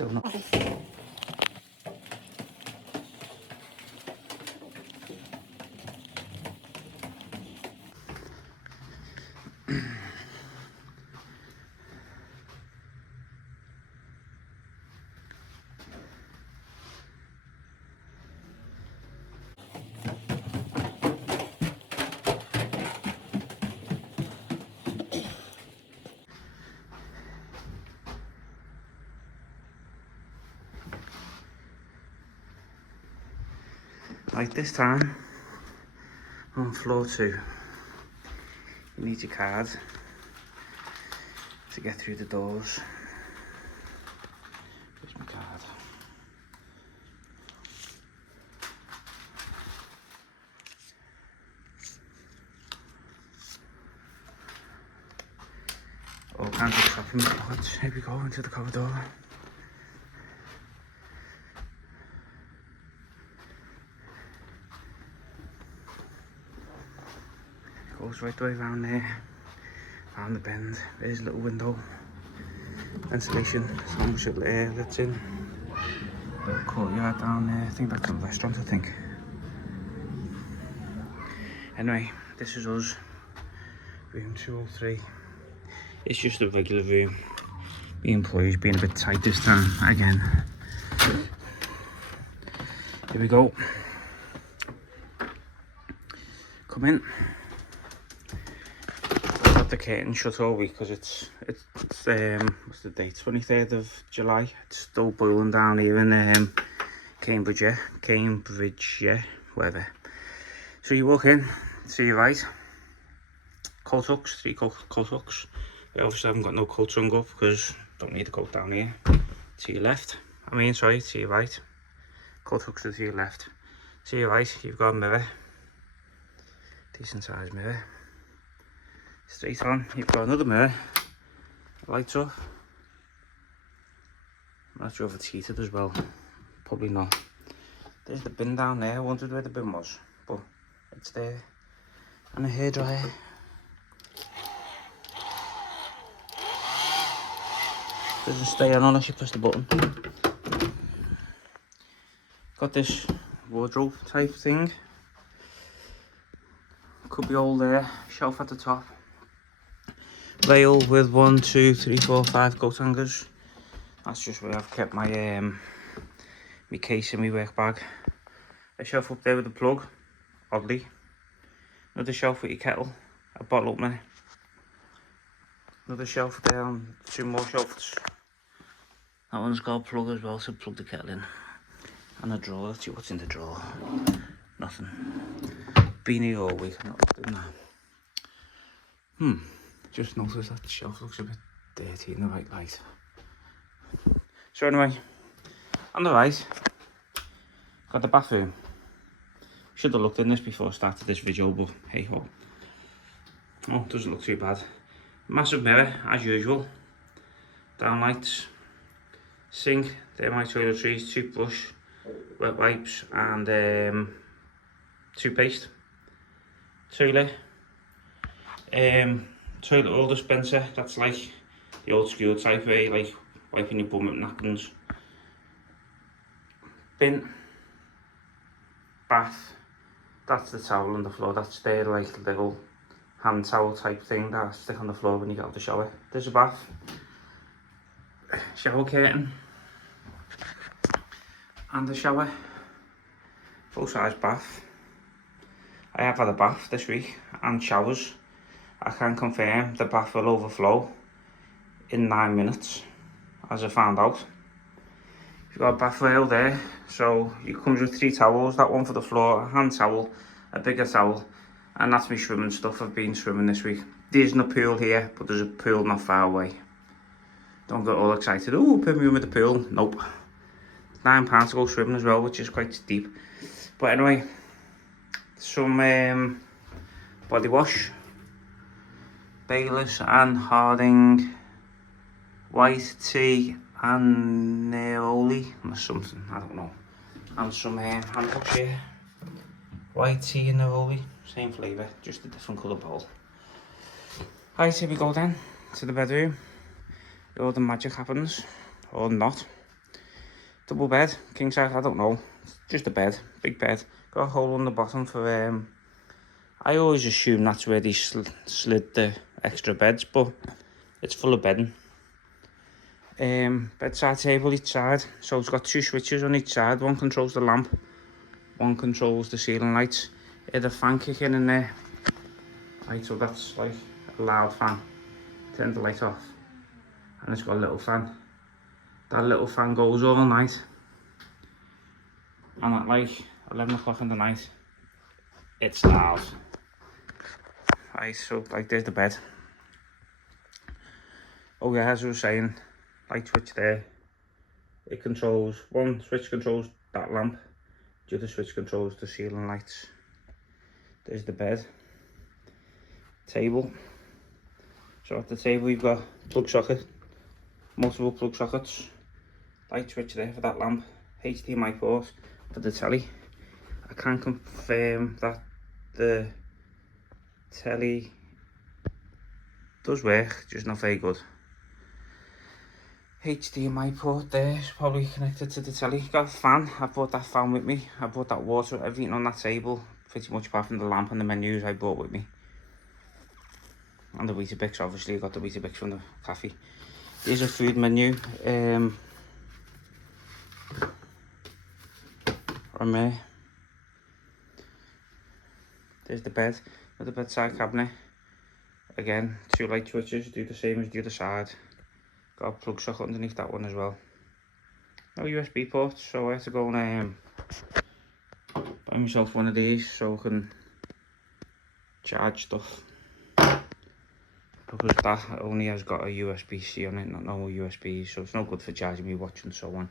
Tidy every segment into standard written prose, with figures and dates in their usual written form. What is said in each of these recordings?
Still not. Right, this time on floor 2, you need your card to get through the doors. Where's my card? All kinds of stuff in my pockets. Here we go, into the corridor. Goes right the way around there, around the bend. There's a little window, ventilation, so much air that's in. Little courtyard down there, I think that's a restaurant, I think. Anyway, this is us, room 203. It's just a regular room. The employees being a bit tight this time, again. Here we go. Come in. The curtain shut all week because it's what's the date, 23rd of July. It's still boiling down here in Cambridge, whatever. So you walk in, to your right, coat hooks, 3 coat hooks. I obviously haven't got no coats hung up because don't need a coat down here. To your left, to your right, coat hooks to your left. To your right, you've got a mirror, decent sized mirror. Straight on, you've got another mirror, lights off. I'm not sure if it's heated as well, probably not. There's the bin down there, I wondered where the bin was, but it's there. And a hairdryer. Doesn't stay on unless you press the button. Got this wardrobe type thing. Could be all there, shelf at the top. Rail with 1, 2, 3, 4, 5 coat hangers. That's just where I've kept my my case in my work bag. A shelf up there with a plug, oddly. Another shelf with your kettle, a bottle opener. Another shelf there and 2 more shelves. That one's got a plug as well, so plug the kettle in. And a drawer. Let's see what's in the drawer. Nothing. Been here all week, I'm not doing that. Just noticed that the shelf looks a bit dirty in the right light. So anyway, on the right, got the bathroom. Should have looked in this before I started this video, but hey ho. Oh, doesn't look too bad. Massive mirror, as usual. Downlights. Sink, there my toiletries, toothbrush, wet wipes and toothpaste. Toilet. Toilet roll dispenser, that's like the old school type way, like wiping your bum with napkins. Bin. Bath. That's the towel on the floor, that's their like little hand towel type thing that I stick on the floor when you get out of the shower. There's a bath. Shower curtain. And the shower. Full size bath. I have had a bath this week and showers. I can confirm the bath will overflow in 9 minutes, as I found out. You've got a bath rail there, so it comes with 3 towels, that one for the floor, a hand towel, a bigger towel, and that's my swimming stuff. I've been swimming this week. There isn't a pool here, but there's a pool not far away. Don't get all excited, oh, put me in with the pool. Nope. £9 to go swimming as well, which is quite deep. But anyway, some body wash. Bayless and Harding, white tea and Neroli or something, I don't know. And some hand wash here. White tea and Neroli, same flavour, just a different colour bowl. Right, here we go then, to the bedroom. All the magic happens, or not. double bed, king size, I don't know. Just a bed, big bed. Got a hole on the bottom for, I always assume that's where they slid the extra beds, but it's full of bedding. Bedside table each side, so it's got 2 switches on each side. One controls the lamp, one controls the ceiling lights. The fan kicking in there, right, so that's like a loud fan. Turn the light off, and it's got a little fan. That little fan goes all night, and at like 11 o'clock in the night, it's loud. Right, so like there's the bed. Oh yeah, as I was saying, light switch there. It controls, one switch controls that lamp, the other switch controls the ceiling lights. There's the bed. Table. So at the table we've got plug socket, multiple plug sockets, light switch there for that lamp, HDMI port for the telly. I can confirm that the telly does work, just not very good. HDMI port there is probably connected to the telly. Got a fan, I brought that fan with me. I brought that water, everything on that table, pretty much apart from the lamp and the menus I brought with me. And the Weetabix, obviously I got the Weetabix from the cafe. Here's a food menu. From there. There's the bed with the bedside cabinet. Again, 2 light switches, do the same as the other side. Got a plug socket underneath that one as well. No USB ports, so I had to go and buy myself one of these so I can charge stuff. Because that only has got a USB-C on it, not no USB, so it's no good for charging me watch and so on.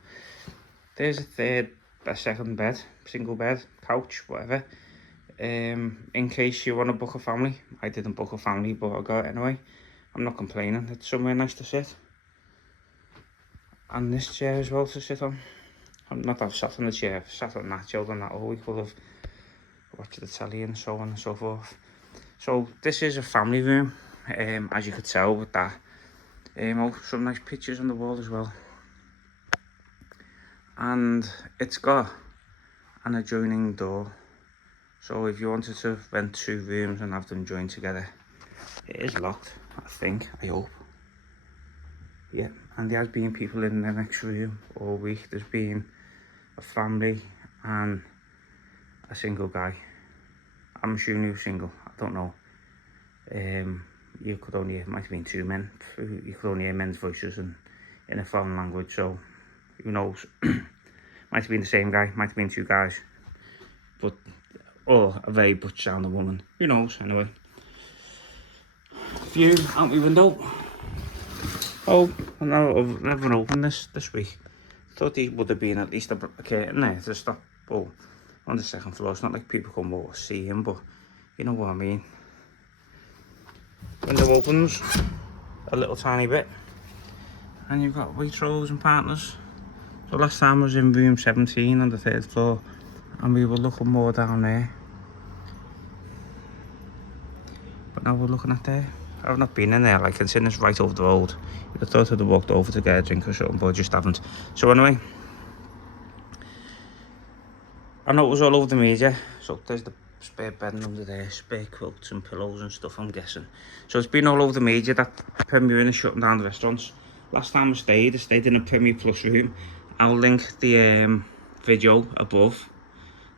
There's a second bed, single bed, couch, whatever. In case you want to book a family. I didn't book a family, but I got it anyway. I'm not complaining, it's somewhere nice to sit. And this chair as well to sit on. I'm not I've sat on the chair, I've sat on that, chilled on that all week, full of watch the telly and so on and so forth. So this is a family room, as you could tell with that. Some nice pictures on the wall as well. And it's got an adjoining door. So if you wanted to rent 2 rooms and have them joined together, it is locked, I think, I hope. Yeah, and there has been people in the next room all week. There's been a family and a single guy. I'm assuming he was single, I don't know. You could only hear, might have been 2 men. You could only hear men's voices in a foreign language, so who knows. Might have been the same guy, might have been 2 guys. But, or a very butch sounding woman. Who knows, anyway. View out my window. Oh, I've never opened this week. Thought these would have been at least a curtain there to stop. Oh, on the 2nd floor. It's not like people come over to see him, but you know what I mean. Window opens a little tiny bit, and you've got Waitrose and partners. So last time I was in room 17 on the 3rd floor, and we were looking more down there. But now we're looking at there. I've not been in there, like, considering it's right over the road. I thought I'd have walked over to get a drink or something, but I just haven't. So anyway, I know it was all over the media. So there's the spare bedding under there, spare quilts and pillows and stuff, I'm guessing. So it's been all over the media that Premier Inn is shutting down the restaurants. Last time I stayed in a Premier Plus room. I'll link the video above.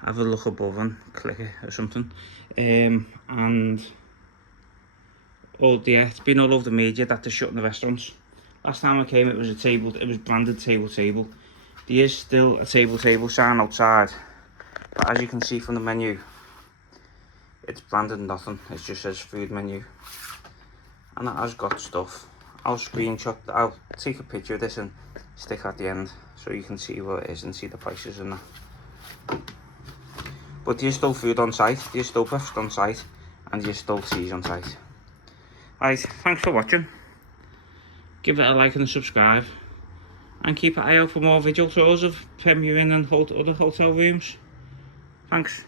Have a look above and click it or something. And yeah, it's been all over the media that they're shutting the restaurants. Last time I came, it was branded table. There is still a table sign outside, but as you can see from the menu, it's branded nothing. It just says food menu, and it has got stuff. I'll take a picture of this and stick at the end so you can see what it is and see the prices and that. But there's still food on site, there's still breakfast on site, and there's still teas on site. Right, thanks for watching. Give it a like and subscribe, and keep an eye out for more video tours of Premier Inn and other hotel rooms. Thanks.